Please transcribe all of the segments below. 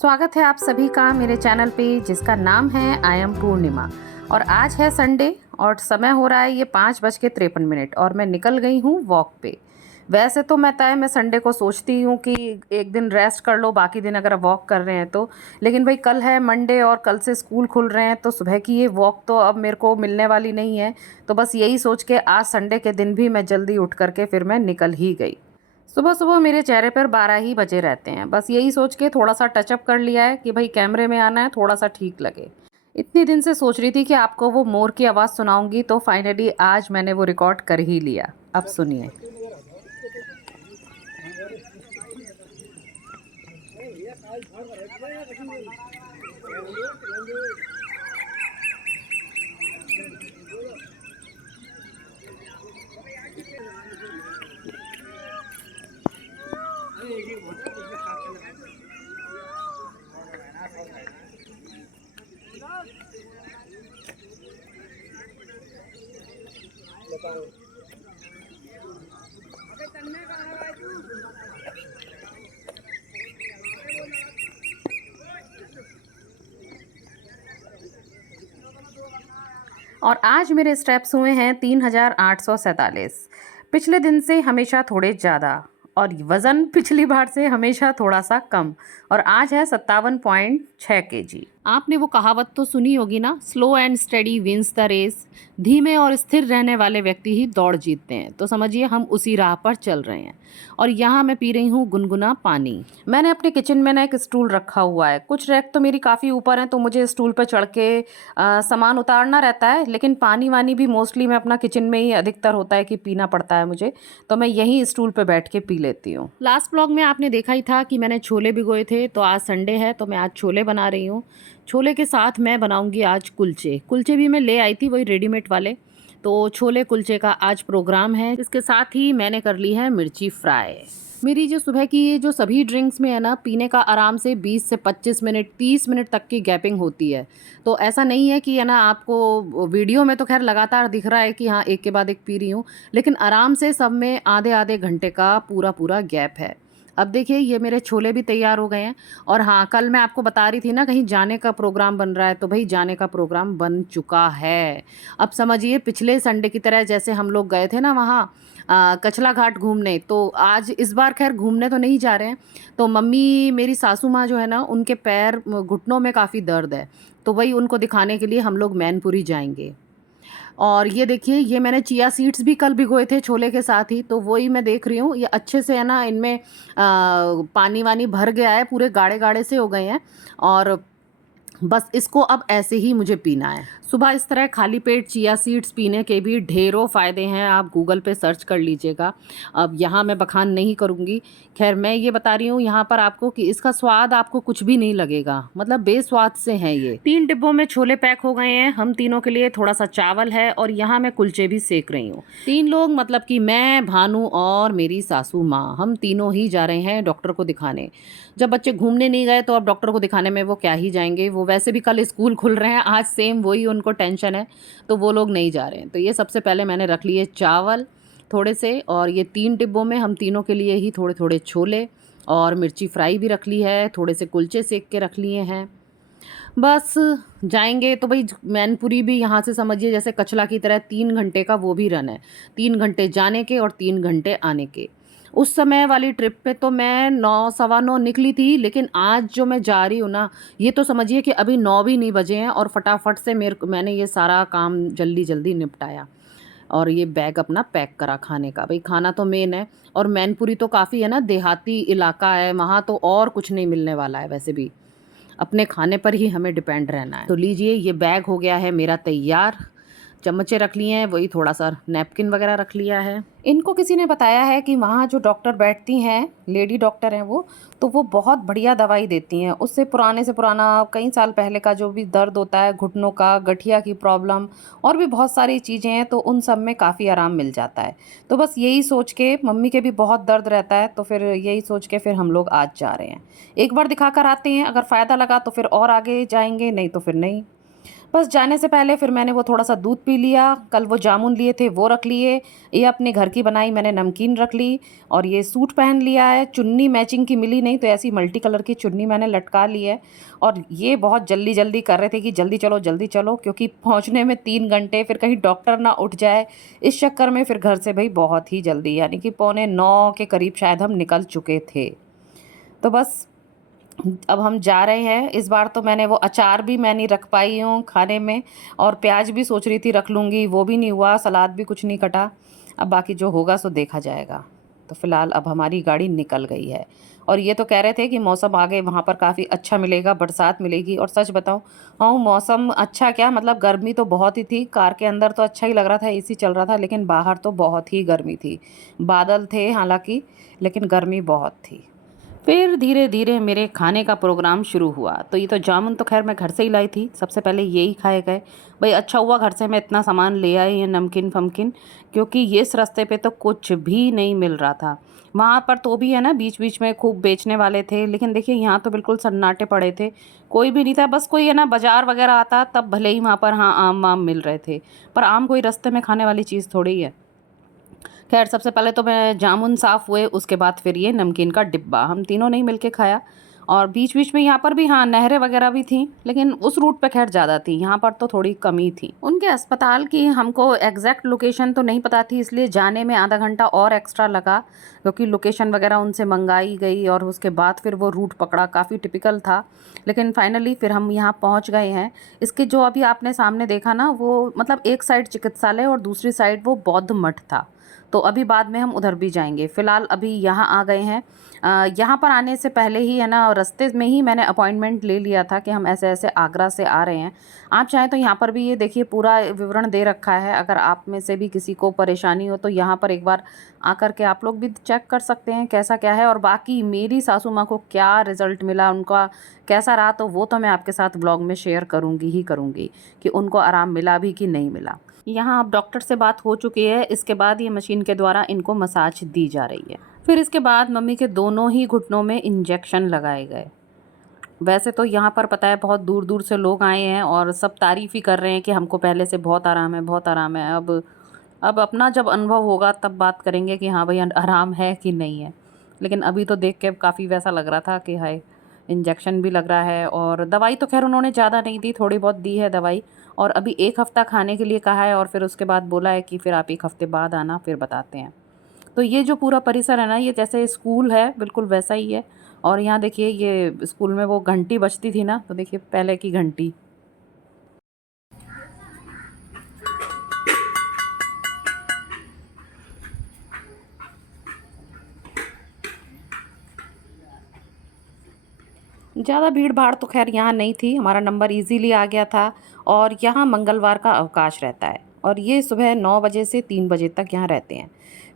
स्वागत है आप सभी का मेरे चैनल पे जिसका नाम है आई एम पूर्णिमा। और आज है संडे और समय हो रहा है ये 5:53 और मैं निकल गई हूँ वॉक पे। वैसे तो मैं संडे को सोचती हूँ कि एक दिन रेस्ट कर लो, बाकी दिन अगर वॉक कर रहे हैं तो। लेकिन भाई कल है मंडे और कल से स्कूल खुल रहे हैं तो सुबह की ये वॉक तो अब मेरे को मिलने वाली नहीं है। तो बस यही सोच के आज संडे के दिन भी मैं जल्दी उठ करके फिर मैं निकल ही गई। सुबह सुबह मेरे चेहरे पर 12 ही बजे रहते हैं, बस यही सोच के थोड़ा सा टचअप कर लिया है कि भाई कैमरे में आना है, थोड़ा सा ठीक लगे। इतनी दिन से सोच रही थी कि आपको वो मोर की आवाज़ सुनाऊंगी, तो फाइनली आज मैंने वो रिकॉर्ड कर ही लिया। अब सुनिए। और आज मेरे स्टेप्स हुए हैं 3847। पिछले दिन से हमेशा थोड़े ज़्यादा, और वज़न पिछली बार से हमेशा थोड़ा सा कम। और आज है 57.6 kg। आपने वो कहावत तो सुनी होगी ना, slow and steady wins the race. धीमे और स्थिर रहने वाले व्यक्ति ही दौड़ जीतते हैं। तो समझिए हम उसी राह पर चल रहे हैं। और यहाँ मैं पी रही हूँ गुनगुना पानी। मैंने अपने किचन में ना एक स्टूल रखा हुआ है। कुछ रैक तो मेरी काफ़ी ऊपर हैं, तो मुझे स्टूल पर चढ़ के सामान उतारना रहता है। लेकिन पानी वानी भी मोस्टली मैं अपना किचन में ही अधिकतर होता है कि पीना पड़ता है मुझे, तो मैं यहीं स्टूल पे बैठ के पी लेती हूँ। लास्ट ब्लॉग में आपने देखा ही था कि मैंने छोले भिगोए थे, तो आज संडे है तो मैं आज छोले बना रही हूँ। छोले के साथ मैं बनाऊंगी आज कुलचे। कुलचे भी मैं ले आई थी, वही रेडीमेड वाले। तो छोले कुलचे का आज प्रोग्राम है। इसके साथ ही मैंने कर ली है मिर्ची फ्राई। मेरी जो सुबह की ये जो सभी ड्रिंक्स में है ना, पीने का आराम से 20 से 25 मिनट 30 मिनट तक की गैपिंग होती है। तो ऐसा नहीं है कि है ना, आपको वीडियो में तो खैर लगातार दिख रहा है कि हाँ एक के बाद एक पी रही हूँ, लेकिन आराम से सब में आधे आधे घंटे का पूरा पूरा गैप है। अब देखिए ये मेरे छोले भी तैयार हो गए हैं। और हाँ, कल मैं आपको बता रही थी ना कहीं जाने का प्रोग्राम बन रहा है, तो भाई जाने का प्रोग्राम बन चुका है। अब समझिए पिछले संडे की तरह जैसे हम लोग गए थे ना वहाँ कचला घाट घूमने, तो आज इस बार खैर घूमने तो नहीं जा रहे हैं। तो मम्मी मेरी सासू माँ जो है ना, उनके पैर घुटनों में काफ़ी दर्द है, तो वही उनको दिखाने के लिए हम लोग मैनपुरी जाएंगे। और ये देखिए ये मैंने चिया सीड्स भी कल भिगोए थे छोले के साथ ही, तो वही मैं देख रही हूँ ये अच्छे से है ना, इनमें पानी वानी भर गया है, पूरे गाढ़े गाढ़े से हो गए हैं। और बस इसको अब ऐसे ही मुझे पीना है। सुबह इस तरह खाली पेट चिया सीड्स पीने के भी ढेरों फ़ायदे हैं, आप गूगल पे सर्च कर लीजिएगा। अब यहाँ मैं बखान नहीं करूँगी। खैर मैं ये बता रही हूँ यहाँ पर आपको कि इसका स्वाद आपको कुछ भी नहीं लगेगा, मतलब बेस्वाद से हैं ये। 3 डिब्बों में छोले पैक हो गए हैं हम तीनों के लिए, थोड़ा सा चावल है और यहाँ मैं कुलचे भी सेक रही हूँ। 3 लोग मतलब कि मैं, भानु और मेरी सासू माँ, हम तीनों ही जा रहे हैं डॉक्टर को दिखाने। जब बच्चे घूमने नहीं गए तो अब डॉक्टर को दिखाने में वो क्या ही जाएंगे, वो वैसे भी कल स्कूल खुल रहे हैं, आज सेम वही उनको टेंशन है, तो वो लोग नहीं जा रहे हैं। तो ये सबसे पहले मैंने रख लिए चावल थोड़े से, और ये 3 डिब्बों में हम तीनों के लिए ही थोड़े थोड़े छोले, और मिर्ची फ्राई भी रख ली है, थोड़े से कुलचे सेक के रख लिए हैं। बस जाएंगे तो भाई मैनपुरी भी यहाँ से समझिए जैसे कचला की तरह 3 घंटे का वो भी रन है। 3 घंटे जाने के और 3 घंटे आने के। उस समय वाली ट्रिप पे तो मैं 9 सवा 9 निकली थी, लेकिन आज जो मैं जा रही हूँ ना, ये तो समझिए कि अभी 9 भी नहीं बजे हैं और फटाफट से मैंने ये सारा काम जल्दी जल्दी निपटाया। और ये बैग अपना पैक करा खाने का, भाई खाना तो मेन है। और मैनपुरी तो काफ़ी है ना, देहाती इलाका है, वहाँ तो और कुछ नहीं मिलने वाला है, वैसे भी अपने खाने पर ही हमें डिपेंड रहना है। तो लीजिए ये बैग हो गया है मेरा तैयार। चम्मचें रख लिए हैं, वही थोड़ा सा नैपकिन वगैरह रख लिया है। इनको किसी ने बताया है कि वहाँ जो डॉक्टर बैठती हैं, लेडी डॉक्टर हैं वो, तो वो बहुत बढ़िया दवाई देती हैं। उससे पुराने से पुराना कई साल पहले का जो भी दर्द होता है, घुटनों का, गठिया की प्रॉब्लम और भी बहुत सारी चीज़ें हैं, तो उन सब में काफ़ी आराम मिल जाता है। तो बस यही सोच के, मम्मी के भी बहुत दर्द रहता है, तो फिर यही सोच के फिर हम लोग आज जा रहे हैं। एक बार दिखा कर आते हैं, अगर फ़ायदा लगा तो फिर और आगे जाएंगे, नहीं तो फिर नहीं। बस जाने से पहले फिर मैंने वो थोड़ा-सा दूध पी लिया, कल वो जामुन लिए थे वो रख लिए, ये अपने घर की बनाई मैंने नमकीन रख ली और ये सूट पहन लिया है, चुन्नी मैचिंग की मिली नहीं तो ऐसी मल्टी कलर की चुन्नी मैंने लटका ली है और ये बहुत जल्दी-जल्दी कर रहे थे कि जल्दी चलो क्योंकि पहुँचने में 3 घंटे फिर कहीं डॉक्टर ना उठ जाए, इस चक्कर में फिर घर से भई बहुत ही जल्दी यानी कि पौने 9 के करीब शायद हम निकल चुके थे। तो बस अब हम जा रहे हैं। इस बार तो मैंने वो अचार भी मैं नहीं रख पाई हूँ खाने में और प्याज भी सोच रही थी रख लूँगी, वो भी नहीं हुआ, सलाद भी कुछ नहीं कटा। अब बाकी जो होगा सो देखा जाएगा। तो फ़िलहाल अब हमारी गाड़ी निकल गई है और ये तो कह रहे थे कि मौसम आगे वहाँ पर काफ़ी अच्छा मिलेगा, बरसात मिलेगी और सच बताऊँ हाँ, मौसम अच्छा क्या मतलब गर्मी तो बहुत ही थी। कार के अंदर तो अच्छा ही लग रहा था, एसी चल रहा था, लेकिन बाहर तो बहुत ही गर्मी थी। बादल थे हालाँकि, लेकिन गर्मी बहुत थी। फिर धीरे-धीरे मेरे खाने का प्रोग्राम शुरू हुआ। तो ये तो जामुन तो ख़ैर मैं घर से ही लाई थी, सबसे पहले यही खाए गए। भई अच्छा हुआ घर से मैं इतना सामान ले आई है नमकीन-फ़मकीन क्योंकि इस रास्ते पे तो कुछ भी नहीं मिल रहा था। वहाँ पर तो भी है ना बीच-बीच में खूब बेचने वाले थे, लेकिन देखिए यहाँ तो बिल्कुल सन्नाटे पड़े थे। कोई भी नहीं था, बस कोई है ना बाज़ार वग़ैरह आता तब भले ही वहाँ पर हाँ, आम-वाम मिल रहे थे। पर आम कोई रास्ते में खाने वाली चीज़ थोड़ी ही है। ख़ैर सबसे पहले तो मैं जामुन साफ़ हुए, उसके बाद फिर ये नमकीन का डिब्बा, हम तीनों ने ही मिल के खाया और बीच-बीच में यहाँ पर भी हाँ, नहरें वग़ैरह भी थीं, लेकिन उस रूट पे ख़ैर ज़्यादा थी, यहाँ पर तो थोड़ी कम ही थी। उनके अस्पताल की हमको एग्ज़ैक्ट लोकेशन तो नहीं पता थी, इसलिए जाने में आधा घंटा और एक्स्ट्रा लगा, क्योंकि लोकेशन वग़ैरह उनसे मँगाई गई और उसके बाद फिर वो रूट पकड़ा, काफ़ी टिपिकल था। लेकिन फाइनली फिर हम यहाँ पहुँच गए हैं। इसके जो अभी आपने सामने देखा ना, वो मतलब एक साइड चिकित्सालय और दूसरी साइड वो बौद्ध मठ था। तो अभी बाद में हम उधर भी जाएँगे। फ़िलहाल अभी यहाँ आ गए हैं। यहाँ पर आने से पहले ही है ना रास्ते में ही मैंने अपॉइंटमेंट ले लिया था कि हम ऐसे-ऐसे आगरा से आ रहे हैं। आप चाहें तो यहाँ पर भी ये देखिए पूरा विवरण दे रखा है। अगर आप में से भी किसी को परेशानी हो तो यहाँ पर एक बार आकर के आप लोग भी चेक कर सकते हैं कैसा क्या है और बाकी मेरी सासू माँ को क्या रिज़ल्ट मिला, उनका कैसा रहा तो वो तो मैं आपके साथ ब्लॉग में शेयर करूँगी ही करूँगी कि उनको आराम मिला भी कि नहीं मिला। यहाँ अब डॉक्टर से बात हो चुकी है, इसके बाद ये मशीन के द्वारा इनको मसाज दी जा रही है। फिर इसके बाद मम्मी के दोनों ही घुटनों में इंजेक्शन लगाए गए। वैसे तो यहाँ पर पता है बहुत दूर-दूर से लोग आए हैं और सब तारीफ़ ही कर रहे हैं कि हमको पहले से बहुत आराम है, बहुत आराम है। अब अपना जब अनुभव होगा तब बात करेंगे कि हाँ भाई आराम है कि नहीं है। लेकिन अभी तो देख के काफ़ी वैसा लग रहा था कि हाय इंजेक्शन भी लग रहा है और दवाई तो ख़ैर उन्होंने ज़्यादा नहीं दी, थोड़ी बहुत दी है दवाई और अभी 1 हफ़्ता खाने के लिए कहा है और फिर उसके बाद बोला है कि फिर आप 1 हफ़्ते बाद आना फिर बताते हैं। तो ये जो पूरा परिसर है ना, ये जैसे स्कूल है बिल्कुल वैसा ही है और यहाँ देखिए ये स्कूल में वो घंटी बजती थी ना, तो देखिए पहले की घंटी। ज़्यादा भीड़-भाड़ तो ख़ैर यहाँ नहीं थी, हमारा नंबर इज़िली आ गया था और यहाँ मंगलवार का अवकाश रहता है और ये सुबह 9 बजे से 3 बजे तक यहाँ रहते हैं।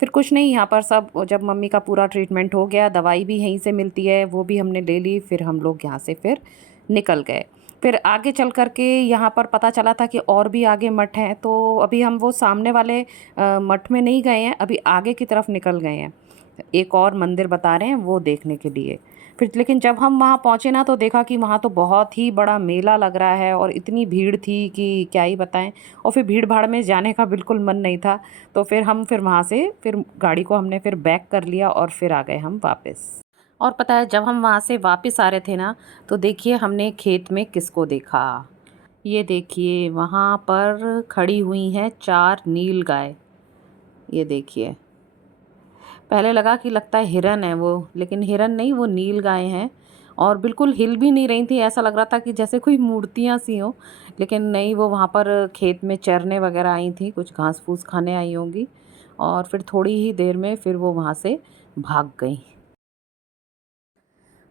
फिर कुछ नहीं यहाँ पर सब जब मम्मी का पूरा ट्रीटमेंट हो गया, दवाई भी यहीं से मिलती है, वो भी हमने ले ली, फिर हम लोग यहाँ से फिर निकल गए। फिर आगे चल कर के यहाँ पर पता चला था कि और भी आगे मठ हैं, तो अभी हम वो सामने वाले मठ में नहीं गए हैं, अभी आगे की तरफ निकल गए हैं। एक और मंदिर बता रहे हैं वो देखने के लिए। फिर लेकिन जब हम वहाँ पहुँचे ना तो देखा कि वहाँ तो बहुत ही बड़ा मेला लग रहा है और इतनी भीड़ थी कि क्या ही बताएँ और फिर भीड़-भाड़ में जाने का बिल्कुल मन नहीं था। तो फिर वहाँ से फिर गाड़ी को हमने फिर बैक कर लिया और फिर आ गए हम वापस। और पता है जब हम वहाँ से वापस आ रहे थे ना तो देखिए हमने खेत में किसको देखा। ये देखिए वहाँ पर खड़ी हुई हैं 4 नीलगाय। ये देखिए। पहले लगा कि लगता है हिरन है वो, लेकिन हिरन नहीं वो नीलगाय हैं और बिल्कुल हिल भी नहीं रही थी, ऐसा लग रहा था कि जैसे कोई मूर्तियाँ सी हों, लेकिन नहीं वो वहाँ पर खेत में चरने वगैरह आई थी, कुछ घास-फूस खाने आई होंगी और फिर थोड़ी ही देर में फिर वो वहाँ से भाग गईं।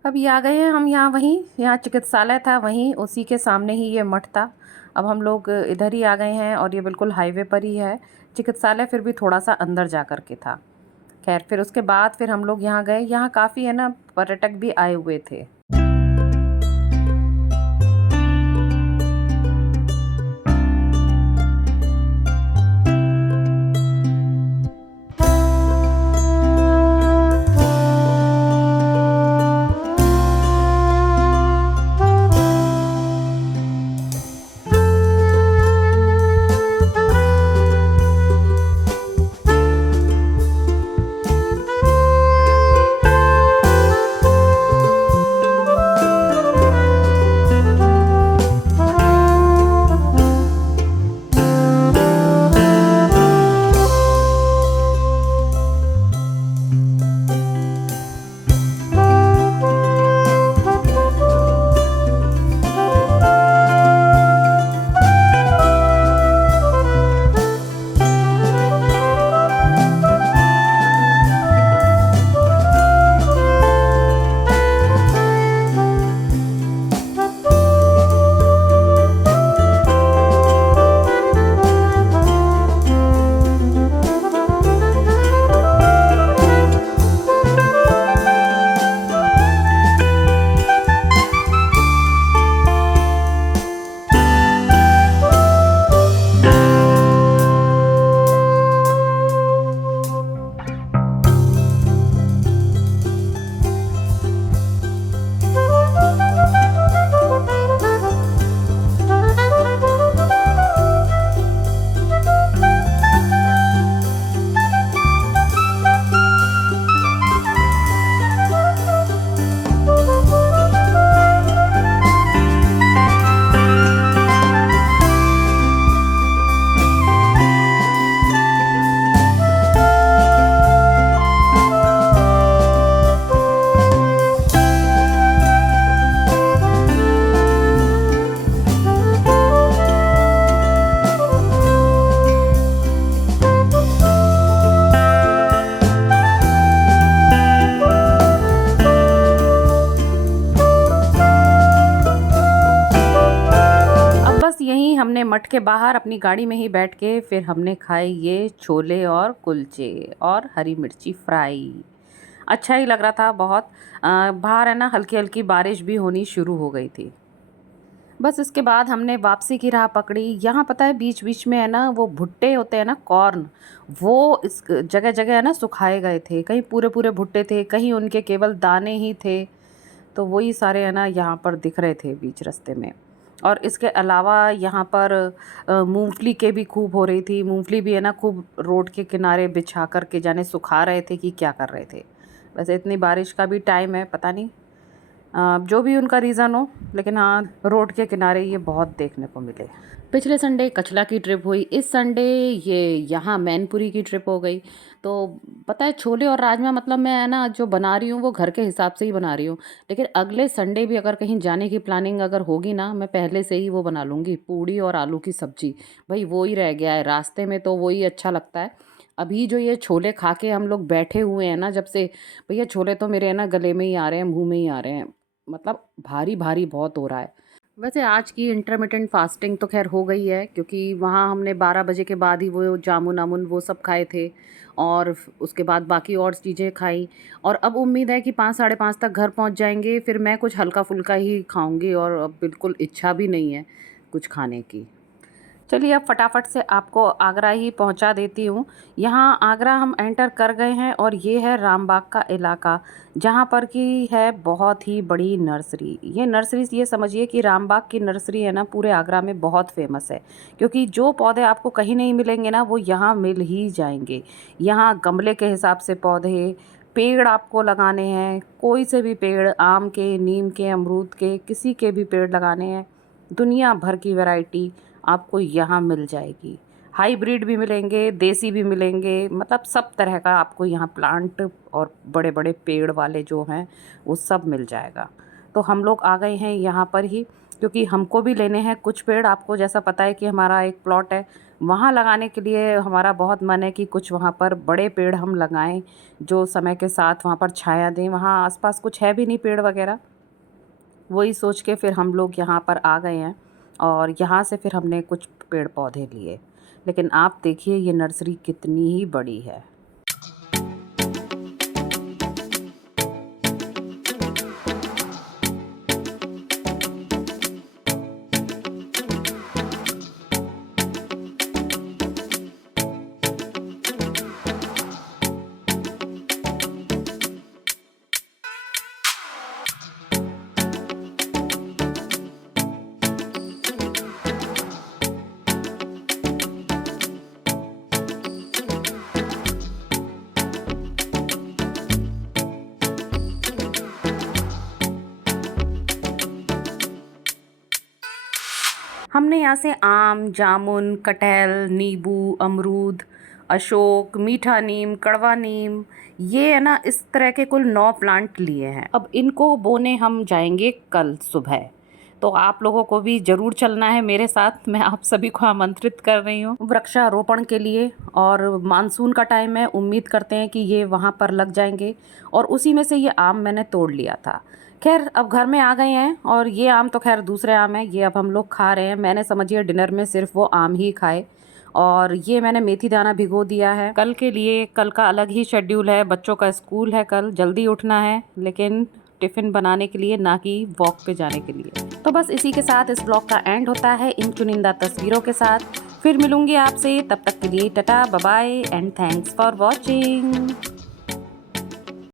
अब ये आ गए हैं हम यहाँ वहीं, यहाँ चिकित्सालय था वहीं, उसी के सामने ही ये मठ था। अब हम लोग इधर ही आ गए हैं और ये बिल्कुल हाईवे पर ही है। चिकित्सालय फिर भी थोड़ा-सा अंदर जा कर के था। खैर फिर उसके बाद फिर हम लोग यहाँ गए, यहाँ काफ़ी है ना पर्यटक भी आए हुए थे। हमने मठ के बाहर अपनी गाड़ी में ही बैठ के फिर हमने खाए ये छोले और कुलचे और हरी मिर्ची फ्राई। अच्छा ही लग रहा था बहुत। बाहर है ना हल्की हल्की बारिश भी होनी शुरू हो गई थी। बस इसके बाद हमने वापसी की राह पकड़ी। यहाँ पता है बीच बीच में है ना वो भुट्टे होते हैं ना कॉर्न, वो इस जगह जगह है ना सुखाए गए थे। कहीं पूरे पूरे भुट्टे थे, कहीं उनके केवल दाने ही थे। तो वही सारे है ना यहाँ पर दिख रहे थे बीच रास्ते में। और इसके अलावा यहाँ पर मूंगफली के भी खूब हो रही थी। मूंगफली भी है ना खूब रोड के किनारे बिछा कर के जाने सुखा रहे थे कि क्या कर रहे थे। वैसे इतनी बारिश का भी टाइम है, पता नहीं जो भी उनका रीज़न हो, लेकिन हाँ रोड के किनारे ये बहुत देखने को मिले। पिछले संडे कचला की ट्रिप हुई, इस संडे ये यहाँ मैनपुरी की ट्रिप हो गई। तो पता है छोले और राजमा मतलब मैं है ना जो बना रही हूँ वो घर के हिसाब से ही बना रही हूँ। लेकिन अगले संडे भी अगर कहीं जाने की प्लानिंग अगर होगी ना, मैं पहले से ही वो बना लूँगी, पूड़ी और आलू की सब्जी। भाई वो ही रह गया है रास्ते में, तो वही अच्छा लगता है। अभी जो ये छोले खा के हम लोग बैठे हुए हैं ना जब से, भैया छोले तो मेरे है ना गले में ही आ रहे हैं, मुंह में ही आ रहे हैं। मतलब भारी भारी बहुत हो रहा है। वैसे आज की इंटरमिटेंट फास्टिंग तो खैर हो गई है, क्योंकि वहाँ हमने 12 बजे के बाद ही वो जामुन आमुन वो सब खाए थे और उसके बाद बाकी और चीज़ें खाई। और अब उम्मीद है कि 5 साढ़े 5 तक घर पहुँच जाएंगे, फिर मैं कुछ हल्का फुल्का ही खाऊंगी और अब बिल्कुल इच्छा भी नहीं है कुछ खाने की। चलिए अब फटाफट से आपको आगरा ही पहुंचा देती हूँ। यहाँ आगरा हम एंटर कर गए हैं और ये है रामबाग का इलाका, जहाँ पर की है बहुत ही बड़ी नर्सरी। ये नर्सरी ये समझिए कि रामबाग की नर्सरी है ना पूरे आगरा में बहुत फेमस है, क्योंकि जो पौधे आपको कहीं नहीं मिलेंगे ना वो यहाँ मिल ही जाएंगे। यहाँ गमले के हिसाब से पौधे, पेड़ आपको लगाने हैं, कोई से भी पेड़, आम के, नीम के, अमरूद के, किसी के भी पेड़ लगाने हैं, दुनिया भर की वैरायटी आपको यहाँ मिल जाएगी। हाइब्रिड भी मिलेंगे, देसी भी मिलेंगे, मतलब सब तरह का आपको यहाँ प्लांट और बड़े बड़े पेड़ वाले जो हैं वो सब मिल जाएगा। तो हम लोग आ गए हैं यहाँ पर ही, क्योंकि हमको भी लेने हैं कुछ पेड़। आपको जैसा पता है कि हमारा एक प्लॉट है, वहाँ लगाने के लिए हमारा बहुत मन है कि कुछ वहाँ पर बड़े पेड़ हम लगाएं जो समय के साथ वहाँ पर छाया दें। वहाँ आसपास कुछ है भी नहीं पेड़ वगैरह, वही सोच के फिर हम लोग यहाँ पर आ गए हैं और यहाँ से फिर हमने कुछ पेड़ पौधे लिए। लेकिन आप देखिए ये नर्सरी कितनी ही बड़ी है। हमने यहाँ से आम, जामुन, कटहल, नींबू, अमरूद, अशोक, मीठा नीम, कड़वा नीम, ये है ना इस तरह के कुल 9 प्लांट लिए हैं। अब इनको बोने हम जाएंगे कल सुबह, तो आप लोगों को भी ज़रूर चलना है मेरे साथ। मैं आप सभी को आमंत्रित कर रही हूँ वृक्षारोपण के लिए। और मानसून का टाइम है, उम्मीद करते हैं कि ये वहाँ पर लग जाएंगे। और उसी में से ये आम मैंने तोड़ लिया था। खैर अब घर में आ गए हैं और ये आम तो खैर दूसरे आम है, ये अब हम लोग खा रहे हैं। मैंने समझिए डिनर में सिर्फ वो आम ही खाए। और ये मैंने मेथी दाना भिगो दिया है कल के लिए। कल का अलग ही शेड्यूल है, बच्चों का स्कूल है, कल जल्दी उठना है, लेकिन टिफ़िन बनाने के लिए, ना कि वॉक पे जाने के लिए। तो बस इसी के साथ इस ब्लॉग का एंड होता है, इन चुनिंदा तस्वीरों के साथ। फिर मिलूंगी आपसे, तब तक के लिए tata bye bye and thanks for watching.